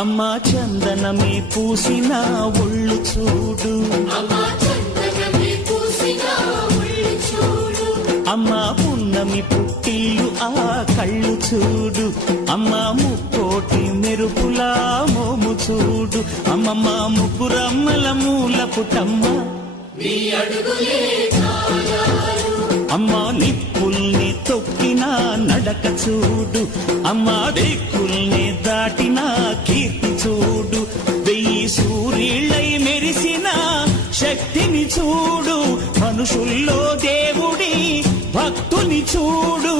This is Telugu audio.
అమ్మా చందనమే పూసిన ఒళ్ళు చూడు, అమ్మా పున్నమి పుట్టిల్లు ఆ కళ్ళు చూడు, అమ్మా ముక్కోటి మెరుపులా మోము చూడు, అమ్మమ్మ ముగ్గురమ్మల మూల పుటమ్మ అమ్మా నిప్పుల్ని తొక్కిన నడక చూడు, అమ్మా దిక్కుల్ని దాటిన కీర్తి చూడు, 1000 సూర్యుళ్ళై మెరిసిన శక్తిని చూడు, మనుషుల్లో దేవుడి భక్తుని చూడు.